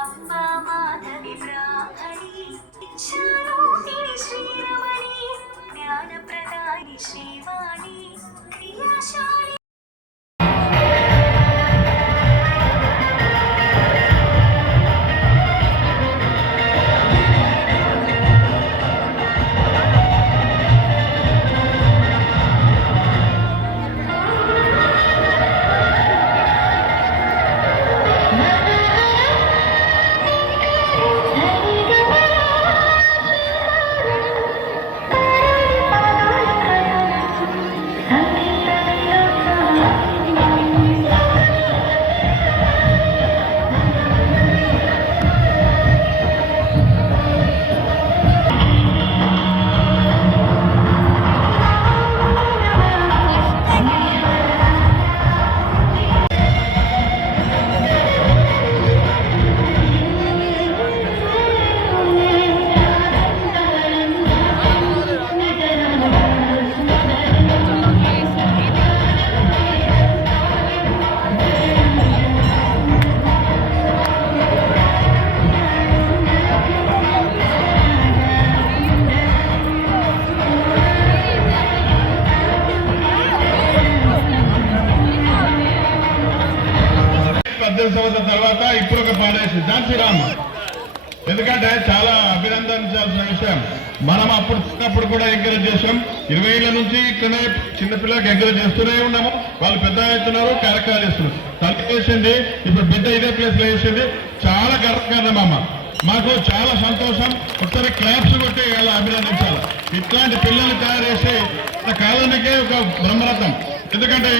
अम्बा माधवी ब्राह्मणी श्रीरमणी ज्ञानप्रदायिनी श्रीवाणी क्रियाशाली సంవత్సరాల తర్వాత ఇప్పుడు ఒక పాడేసి ఝాన్సీ రామ్. ఎందుకంటే చాలా అభినందించాల్సిన విషయం. మనం అప్పుడు చిన్నప్పుడు కూడా ఎంకరేజ్ చేసాం. 20 ఏళ్ల నుంచి ఇక్కడనే చిన్నపిల్లలకు ఎంకరేజ్ చేస్తూనే ఉన్నాము. వాళ్ళు పెద్ద అవుతున్నారు, కార్యక్రమాలు చేస్తున్నారు. తల్లి చేసింది, ఇప్పుడు బిడ్డ ఇదే ప్లేస్ లో చేసింది. చాలా గర్వకారణం అమ్మ. మాకు చాలా సంతోషం. ఒకసారి క్లాప్స్ కొట్టి అలా అభినందించాలి. ఇట్లాంటి పిల్లలు తయారు చేసి కాలానికే ఒక బ్రహ్మరథం. ఎందుకంటే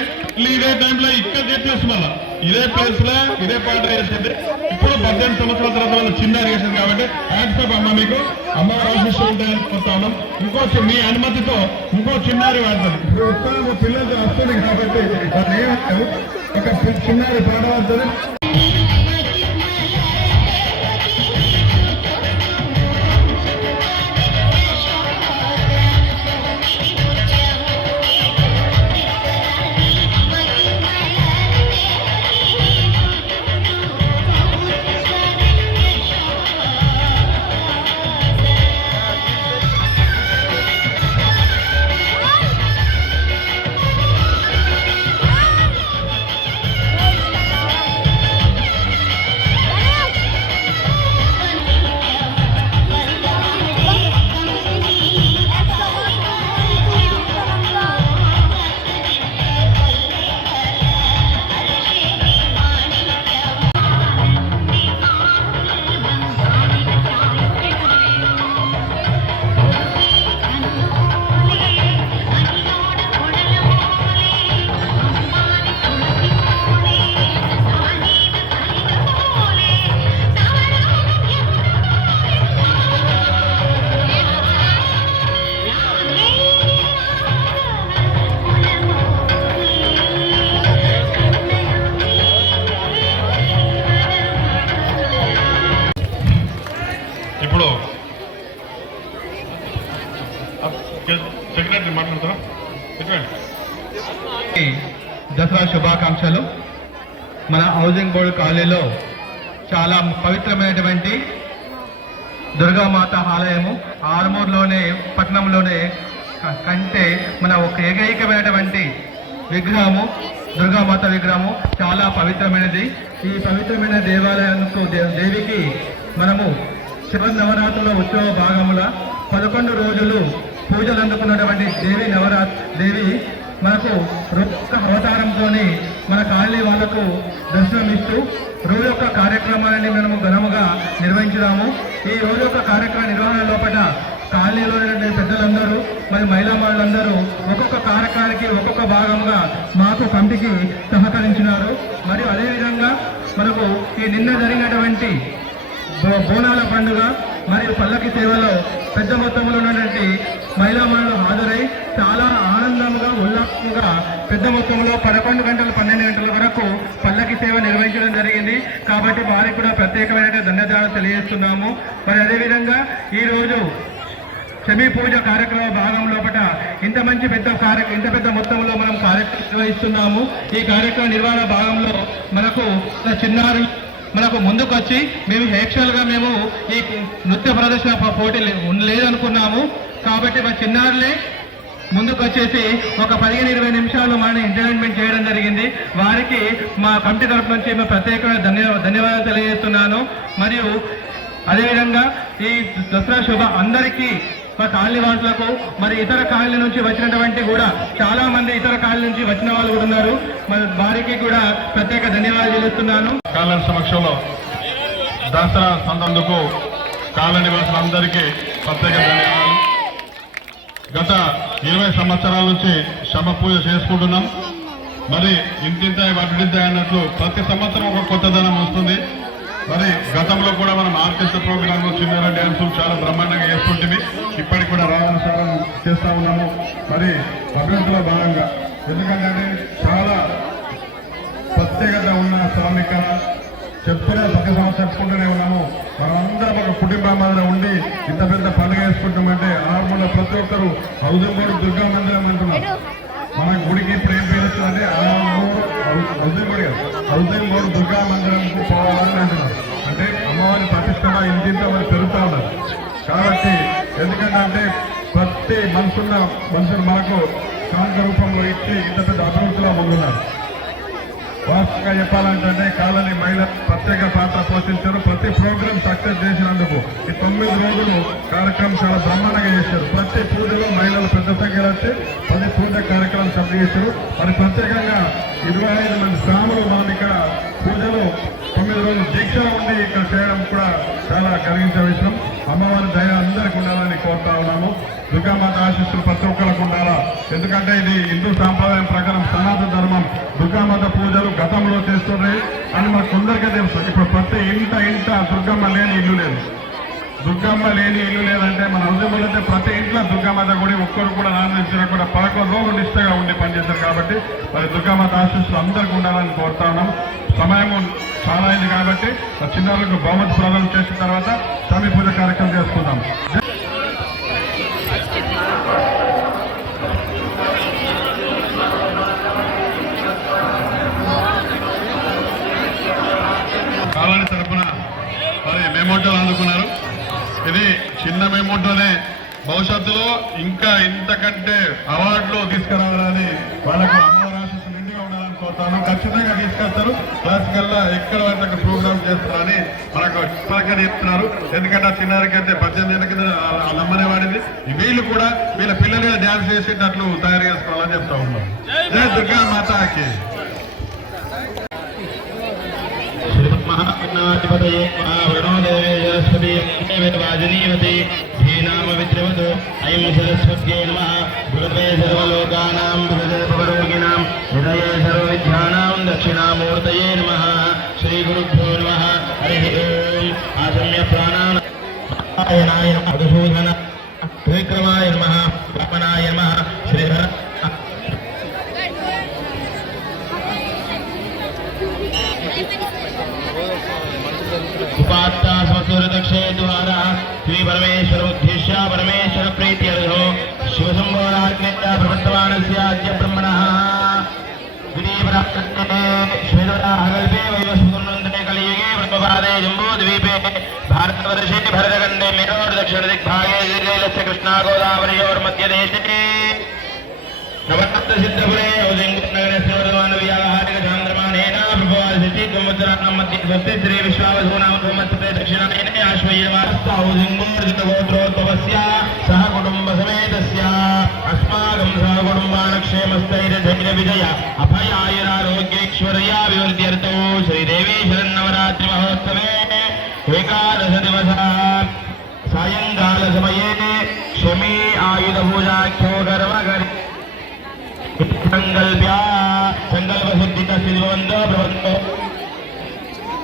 ఇదే టైంలో ఇక్కడ ప్లేస్ మళ్ళా ఇదే ప్లేస్ లో ఇదే పాట చేసింది. ఇప్పుడు 18 సంవత్సరాల తర్వాత చిన్నారి చేసింది. కాబట్టి హ్యాట్సాప్ అమ్మ, మీకు అమ్మ ఆశిస్తూ ఉంటాయని కోరుతా ఉన్నాం. మీ అనుమతితో ఇంకో చిన్నారి వాడుతుంది. ఇప్పుడు పిల్లలతో వస్తుంది కాబట్టి ఒక చిన్నారి పాట వాడుతుంది. సెక్రటరీ మాట్లాడతారా? దసరా శుభాకాంక్షలు. మన హౌసింగ్ బోర్డు కాలనీలో చాలా పవిత్రమైనటువంటి దుర్గామాత ఆలయము ఆర్మూర్లోనే పట్టణంలోనే కంటే మన ఒక ఏకైకమైనటువంటి విగ్రహము దుర్గామాత విగ్రహము చాలా పవిత్రమైనది. ఈ పవిత్రమైన దేవాలయానికి దేవికి మనము శరన్నవరాత్రుల ఉత్సవ భాగముల 11 రోజులు పూజలు అందుకున్నటువంటి దేవి మనకు ఒక్క అవతారంతో మన కాలనీ వాళ్లకు దర్శనమిస్తూ రోజు యొక్క కార్యక్రమాన్ని మనము ఘనముగా నిర్వహించుదాము. ఈ రోజు యొక్క కార్యక్రమ నిర్వహణ లోపల కాలనీలో పెద్దలందరూ మరి మహిళా మహిళలందరూ ఒక్కొక్క కార్యక్రమానికి ఒక్కొక్క భాగంగా మాకు కమిటీకి సహకరించినారు. మరియు అదేవిధంగా మనకు ఈ నిన్న జరిగినటువంటి బోనాల పండుగ మరియు పల్లకి సేవలో పెద్ద మొత్తంలో ఉన్నటువంటి మహిళా మహిళలు హాజరై చాలా ఆనందంగా ఉల్లాసంగా పెద్ద మొత్తంలో 11 గంటలు 12 గంటల వరకు పల్లకి సేవ నిర్వహించడం జరిగింది. కాబట్టి వారికి కూడా ప్రత్యేకమైన ధన్యవాదాలు తెలియజేస్తున్నాము. మరి అదేవిధంగా ఈరోజు శమీ పూజ కార్యక్రమ భాగం లోపల ఇంత పెద్ద మొత్తంలో మనం కార్యక్రమం నిర్వహిస్తున్నాము. ఈ కార్యక్రమ నిర్వహణ భాగంలో మనకు చిన్నారులు మనకు ముందుకు వచ్చి మేము యాక్చువల్గా మేము ఈ నృత్య ప్రదర్శన పోటీ లేదనుకున్నాము. కాబట్టి మా చిన్నారులే ముందుకు వచ్చేసి ఒక 15-20 నిమిషాలు మన ఎంటర్టైన్మెంట్ చేయడం జరిగింది. వారికి మా కమిటీ తరఫు నుంచి మేము ప్రత్యేకమైన ధన్యవాదాలు తెలియజేస్తున్నాను. మరియు అదేవిధంగా ఈ దసరా శుభ అందరికీ మా కాలనీ వాసులకు మరి ఇతర కాలనీ నుంచి వచ్చినటువంటి కూడా చాలా మంది ఇతర కాలనీ నుంచి వచ్చిన వాళ్ళు కూడా ఉన్నారు. మరి వారికి కూడా ప్రత్యేక ధన్యవాదాలు తెలుస్తున్నాను. కాలనీ సమక్షంలో దసరా సందందుకు కాలనీ వాసులందరికీ ప్రత్యేక ధన్యవాదాలు. గత 20 సంవత్సరాల నుంచి శమ పూజ చేసుకుంటున్నాం. మరి ఇంతింతాయి వడ్డింతాయి అన్నట్లు ప్రతి సంవత్సరం ఒక కొత్తదనం వస్తుంది. మరి గతంలో కూడా మనం ఆర్కెస్ట్రా ప్రోగ్రామ్ చిన్నార డ్యాన్సులు చాలా బ్రహ్మాండంగా చేస్తుంటే ఇప్పటికి కూడా రావాల్సిన చేస్తా ఉన్నాము. మరి అభివృద్ధిలో భాగంగా ఎందుకంటే చాలా ప్రత్యేకత ఉన్న శ్రామిక చెప్తూనే ప్రతి సంవత్సరం చెప్పుకుంటూనే ఉన్నాము. మనమందరం ఒక కుటుంబంలో ఉండి ఇంత పెద్ద పండుగ వేసుకుంటామంటే ఆర్మూల ప్రతి ఒక్కరు హౌసింగ్ దుర్గా మందిరం అంటున్నారు. మన గుడికి ఇప్పుడు ఏం పేరు వచ్చిందంటే హౌసింగ్ బోర్డు దుర్గా మందిరంకు పోవాలని అంటున్నారు. అంటే అమ్మవారి ప్రతిష్టమ ఇంటింత వారు పెరుగుతా ఉన్నారు. కాబట్టి ఎందుకంటే ప్రతి మనుషులు మనకు కాంక రూపంలో ఇచ్చి ఇంత పెద్ద అభివృద్ధిలో ముందున్నారు. వాస్తవంగా చెప్పాలంటే కాలనీ మహిళలు ప్రత్యేక పాత్ర పోషించారు. ప్రతి ప్రోగ్రాం సక్సెస్ చేసినందుకు ఈ 9 రోజులు కార్యక్రమం చాలా బ్రహ్మాండంగా చేశారు. ప్రతి పూజలో మహిళలు పెద్ద సంఖ్యలో వచ్చి 10 పూజ కార్యక్రమాలు సభ చేశారు. మరి ప్రత్యేకంగా 25 మంది స్వాములు మనం ఇక్కడ పూజలు 9 రోజులు దీక్షలో ఉండి ఇక్కడ చేయడం కూడా చాలా కలిగించే విషయం. అమ్మవారి దయ అందరికీ ఉండాలని కోరుతా ఉన్నాము. దుర్గామాత ఆశీస్సులు ప్రతి ఒక్కరికి ఉండాలా. ఎందుకంటే ఇది హిందూ సాంప్రదాయం ప్రకారం సనాతన ధర్మం. దుర్గామాత పూజలు గతంలో చేస్తున్నాయి అని మాకు కొందరికే తెలుసు. ఇప్పుడు ప్రతి ఇంట దుర్గమ్మ లేని ఇల్లు లేదు. దుర్గమ్మ లేని ఇల్లు లేదంటే మన హృదయంలో అయితే ప్రతి ఇంట్లో దుర్గామాత గుడి ఒక్కరు కూడా నాన్న కూడా 11 రోజులు నిష్టగా ఉండి పనిచేస్తారు. కాబట్టి మరి దుర్గామాత ఆశీస్సులు అందరికీ ఉండాలని కోరుతా ఉన్నాం. సమయం చాలా అయింది కాబట్టి చిన్నారులకు బహుమతి ప్రదానం చేసిన తర్వాత స్వామి పూజ కార్యక్రమం చేసుకుందాం. కాలనీ తరఫున మరి మెమోటోలు అందుకున్నారు. ఇది చిన్న మెమోటోనే భవిష్యత్తులో ఇంకా ఇంతకంటే అవార్డులు తీసుకురావాలని వాళ్ళకు అమ్మవారి ఆశీస్సులు నిండుగా ఉండాలని కోరుతాను. ఖచ్చితంగా తీసుకొస్తారు. క్లాసికల్ ఎక్కడ వరకు అక్కడ ప్రోగ్రామ్ చేస్తారని మనకు ఇప్పటికే చెప్తున్నారు. ఎందుకంటే ఆ చిన్నారికి అయితే 18 ఏళ్ళ కింద నమ్మనే వాడింది. వీళ్ళు కూడా వీళ్ళ పిల్లలు డ్యాన్స్ చేసేటట్లు తయారు చేసుకోవాలని చెప్తా ఉన్నాం. జై దుర్గా మాతాకి. महापन्नाधिपतये महावरुणोदेवे सरस्वती वाजनीवती धीनाम विद्रवतु ऐं सरस्वत्यै नमः गुरुवे सर्वलोकानां भवरोगिणां हृदये सर्वविद्यानां दक्षिणामूर्तये नमः श्रीगुरुभ्यो नमः हरिः ओम् आसम्य प्राणानाय नमः मधुसूदन त्रिविक्रमाय नमः वामनाय नमः श्रीधर उपात्ता समसूरदक्षे द्वारा श्री परमेश्वर उद्देश्य परमेश्वर प्रीत्यर्थो शिवसंबोधाग्नित्या प्रवर्तमानस्य अद्य ब्रह्मणः विधिपराक्रमे श्वेतवराहकल्पे वैवस्वतन्त्रने कलियुगे ब्रह्मपादे जम्बूद्वीपे भारतवर्षे भरतखण्डे मेरोर्दक्षिणदिग्भागे गिरिशैलस्य कृष्णागोदावरयोर्मध्यदेशे नवरत्नसिद्धपुरे औदिङ्गनगरस्य वर्धमानव्यावहारिकचान्द्रमानेन प्रभवादिष्टिकुमुद्राणां मध्ये स्वस्ति श्री विश्वावसुनाम सोमत्ते दक्षिणायने आश्वयवास्ता औदिङ्गोर्जितगोत्रोद्भवस्य सह कुटुम्बसमेतस्य अस्माकं सह कुटुम्बानक्षेमस्थैर्यधैर्यविजय अभयायुरारोग्यैश्वर्याभिवृद्ध्यर्थो श्रीदेवी शरन्नवरात्रिमहोत्सवे एकादश दिवसः सायङ्कालसमये शमी आयुधपूजाख्यो कर्मकरि संकल्प्या संकल्पसिद्धित सिद्धिवन्तो प्रवन्तो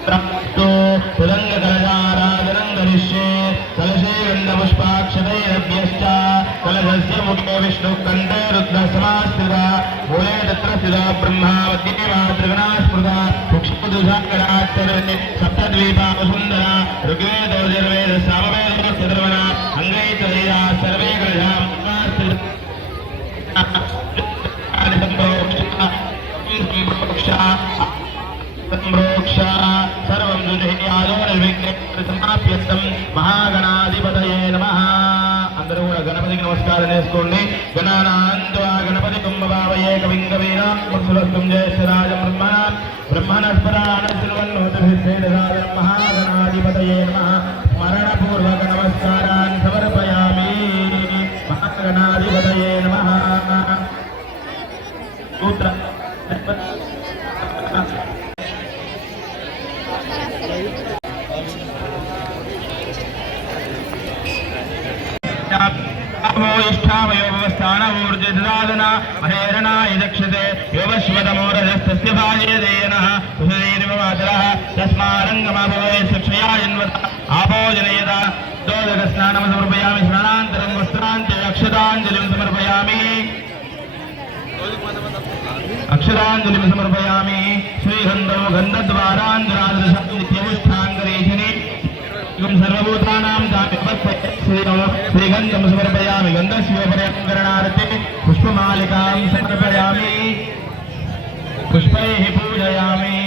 प्राप्तो तदङ्ग कलशाराधनं करिष्ये कलशे गन्धपुष्पाक्षतैरभ्यश्च कलशस्य मुखे विष्णुकण्ठे रुद्रसमास्थिता मूले तत्र स्थिता ब्रह्मा मध्ये मातृगणा स्मृता सूक्ष्मदुषाकराच्चरणे सप्तद्वीपा वसुन्धरा ऋग्वेदो यजुर्वेदः सामवेदो चतुर्वना अङ्गैः सर्वे ఆశీర్వాదం చేసుకోండి. గణానాన్వా గణపతి కుంభభావయే కవిం కవీనాం ముఖ్యవస్తుం జ్యేష్ఠరాజం బ్రహ్మణస్పరాణశృణ్వన్నోతిభిశ్చేదసాదనం మహాగణాధిపతయే నమః. స్మరణపూర్వక నమస్కారాన్ సమర్పయామి. మహాగణాధిపతయే నమః. సూత్ర इष्ठावयोवस्थानमूर्तिदादन महेरणाय दक्षते योगश्वतमोरजस्तस्य भाजेदेयनः सुधीर्वमातरः तस्मारङ्गमाभवे सक्षयायन्वत आपोजनयता दोदकस्नानं समर्पयामि. स्नानान्तरं वस्त्रान्ते अक्षताञ्जलिं समर्पयामि. अक्षराञ्जलिं समर्पयामि. श्रीगन्धो गन्धद्वारान्तरादृशं नित्यमुष्ठाङ्गरेशने सर्वभूतानां श्रीगन्धं समर्पयामि. गन्धस्योपरकरणार्थे पुष्पमालिकां समर्पयामि. पुष्पैः पूजयामि.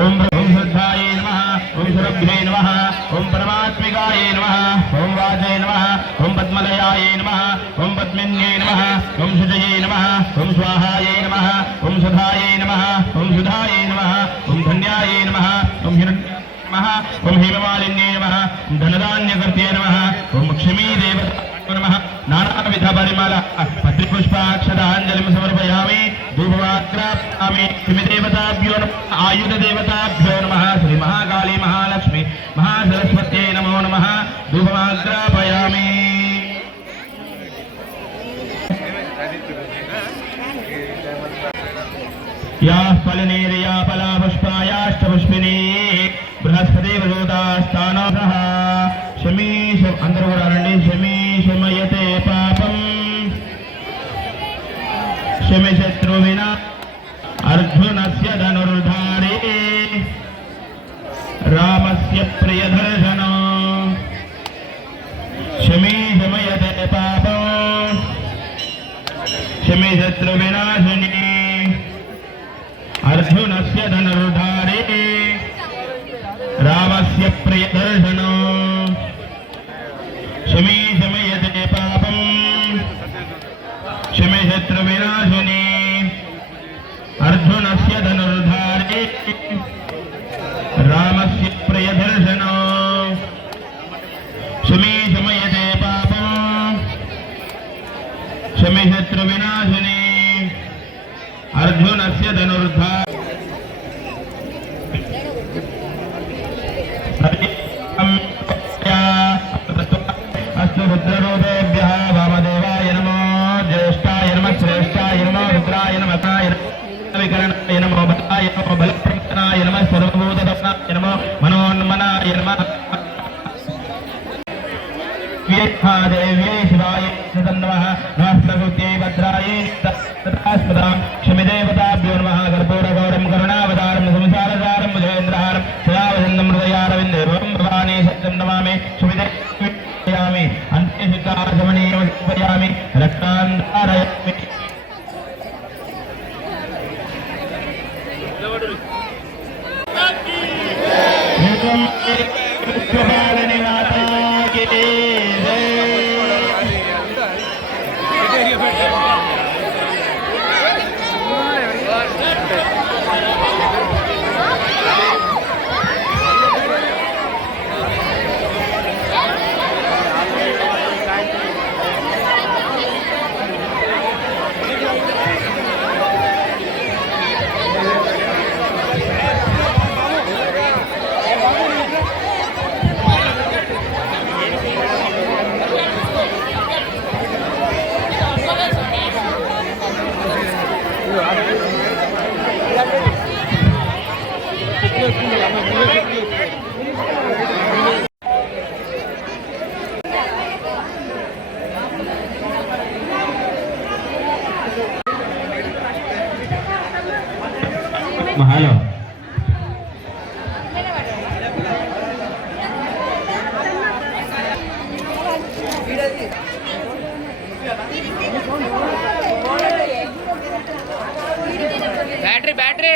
ओम श्रद्धायै नमः. ओम सुरभ्यै नमः. ओम परमात्मिकायै नमः. ओम वाचै नमः. ओम पद्मलयायै नमः. ओम पद्मिन्यै नमः. ओम सुजयै नमः. ओम स्वाहायै नमः. ओम सुधायै नमः. ओम सुधायै नमः. ओम धन्यायै नमः. ओम हिरण्याय नमः. ओम हेममालिन्यै नमः. ओम धनधान्यकर्त्यै नमः. ओम लक्ष्मी देवतायै नमः. नानाविध परिमल पत्रिपुष्पाक्षताञ्जलिं समर्पयामि. धूपमाग्रापयामि. लक्ष्मीदेवताभ्यो नमः. आयुधदेवताभ्यो नमः. श्री महाकाली महालक्ष्मी महासरस्वत्यै नमो नमः. धूपमाग्रापयामि. या फलनेर्या फलापुष्पायाष्टपुष्पिनी बृहस्पतिर्वदोदास्तानः शमीश अंदर కూడా రండి. शमीशमयते पापं शमिशत्रुविना अर्जुनस्य धनुर्धारे रामस्य प्रियदर्शनो शमीशमयते पापं शमिशत्रुविनाशिनी अर्जुनस्य धनुर्धारे रामस्य प्रियदर्शनो शमीशमयते पापं शमिशत्रुविनाशिनी अर्जुनस्य धनुर्धारे रामस्य प्रियदर्शनो शमीशमयते पापं शमिशत्रुविनाशिनी अर्जुनस्य धनुर्धारे अस्तु रुद्ररूपेभ्यः वामदेवाय नमो. ज्येष्ठाय नमः. श्रेष्ठाय नमो. रुद्राय नमः. विकरणाय नमो. बलाय नमो. बलप्रदानाय नमः. सर्वभूतदत्नाय नमो. मनोन्मनाय नमः. देव्यै शिवाय नमः. नमः प्रकृत्यै भद्रायै तथास्पदां क्षमिदेवताभ्यो नमः. कर्पूरगौरं करुणावतारं संसारसारं भुजेन्द्रहारं सदावसन्तं हृदयारविन्देवं भवानी सत्यं नमामि. क्षमिदेवयामि. अन्ते शुद्धाचमनीयं समर्पयामि. रक्तान् धारयामि. Mahalo. Battery.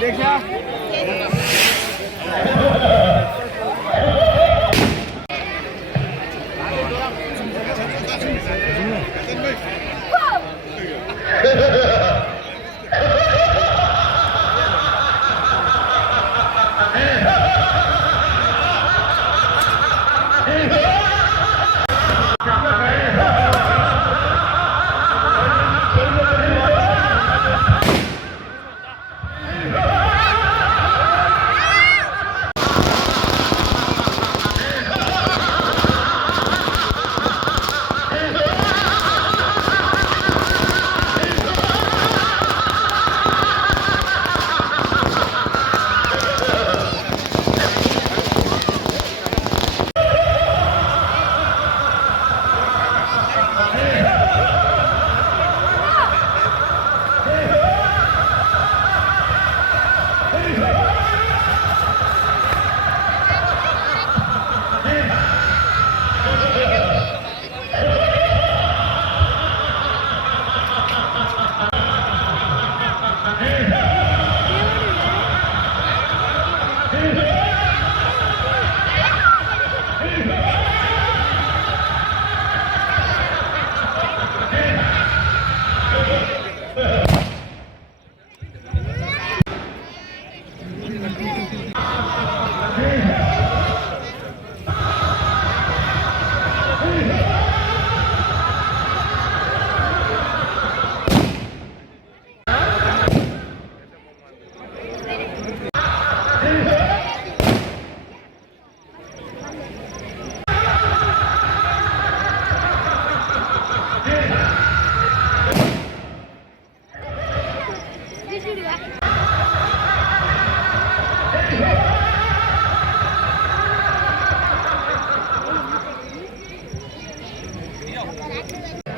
చేద్దాం.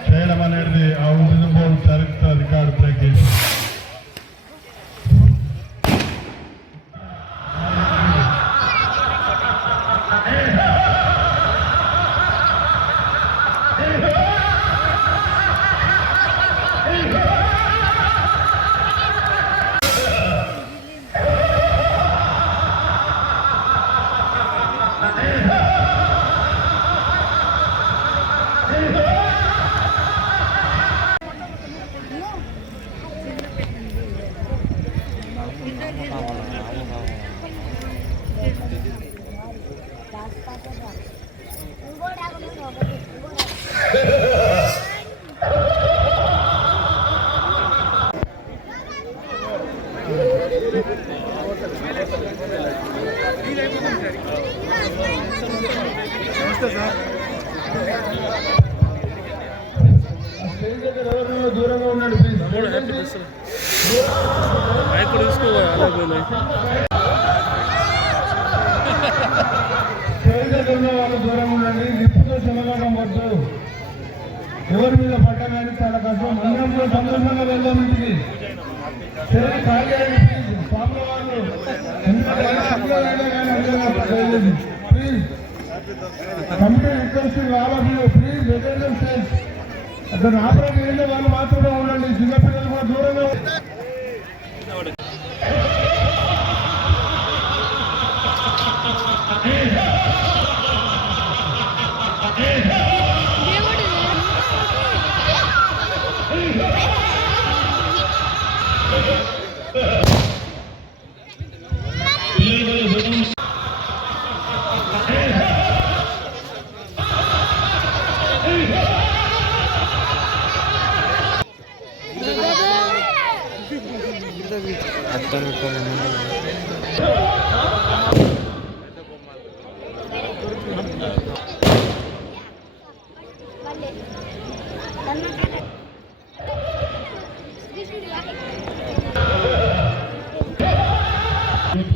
చేయడం అనేది ఆ ఊరిబోల్ చరిత్ర రికార్డు బ్రేక్ చేసి దూరంగా ఉన్నాడు వాళ్ళు దూరంగా ఉండండి. నిప్పుతో చెమగడం వద్దు. ఎవరి మీద పట్టగానే చాలా కష్టం. అందరం సంతోషంగా వెళ్దాం ఇంటికి. ఖాళీ స్వామి వాళ్ళు please committee requesting all of you please attendance stage. అతను ఆపరేట్ చేసే వాళ్ళు మాత్రమే ఉండండి. చిన్నపిల్లలు కూడా దూరంగా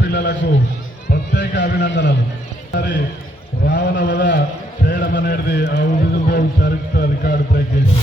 పిల్లలకు ప్రత్యేక అభినందనలు. రావణ వద చేయడం అనేది ఆ ఊరిబోల్ చరిత్ర రికార్డు బ్రేక్ చేసి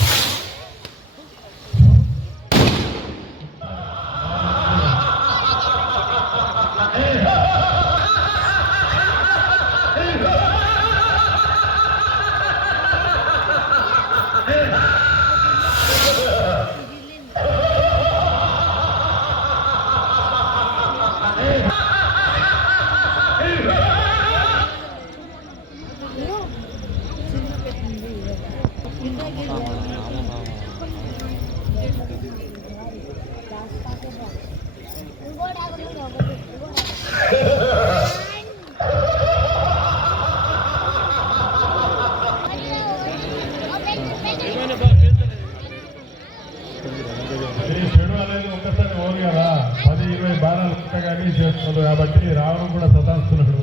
20 బాణాలు కానీ చేస్తున్నాడు కాబట్టి రావణుడు కూడా సతాస్తున్నాడు.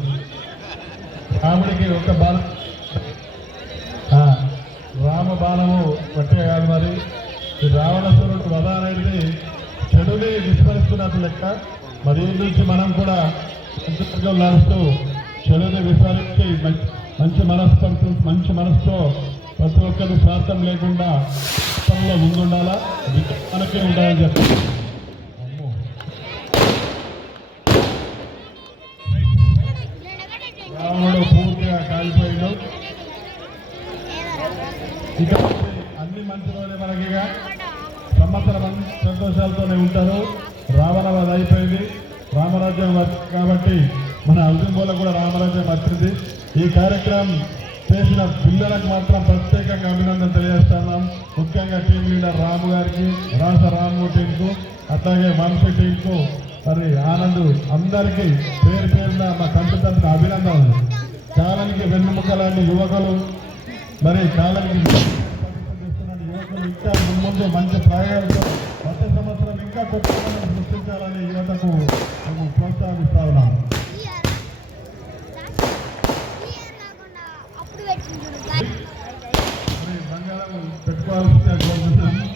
రాముడికి ఒక బాణం రామ బాణము పట్టే కాదు. మరి ఈ రావణాసురుడు వధ అనేది చెడుని విస్మరిస్తున్నట్టు లెక్క. మరి ఈ నుంచి మనం కూడా మంచి మార్గం నడుస్తూ చెడుని విస్మరించి మంచి మనసుతో ప్రతి ఒక్కరి స్వార్థం లేకుండా పనుల్లో ముందుండాలా, మనకే ఉండాలని చెప్పి రావణుడు పూర్తిగా కాలిపోయాడు. ఇక అన్ని మంచి రోజులే మనకి ఇక సంవత్సరం సంతోషాలతోనే ఉంటారు. రావణ వధ అయిపోయింది, రామరాజ్యం కాబట్టి మన అర్జున్ కూడా రామరాజ్యం వచ్చింది. ఈ కార్యక్రమం చేసిన పిల్లలకు మాత్రం ప్రత్యేకంగా అభినందన తెలియజేస్తున్నాం. ముఖ్యంగా టీం లీడర్ రాము గారికి, రాము టీంకు, అట్లాగే వంశీ టీంకు, మరి ఆనంద్ అందరికీ పేరు పేరున మా కంపెనీ అభినందనలు. కాలానికి వెన్నుముక్కలాంటి యువకులు, మరి కాలానికి యువకులు ఇంకా ముందు మంచి ప్రయోగాలతో వచ్చే సంవత్సరం ఇంకా కొత్త సృష్టించాలని యువతకు మేము ప్రోత్సహిస్తా ఉన్నాము. బంగారం పెట్టుకోవాల్సిందే కోరుతున్నాం.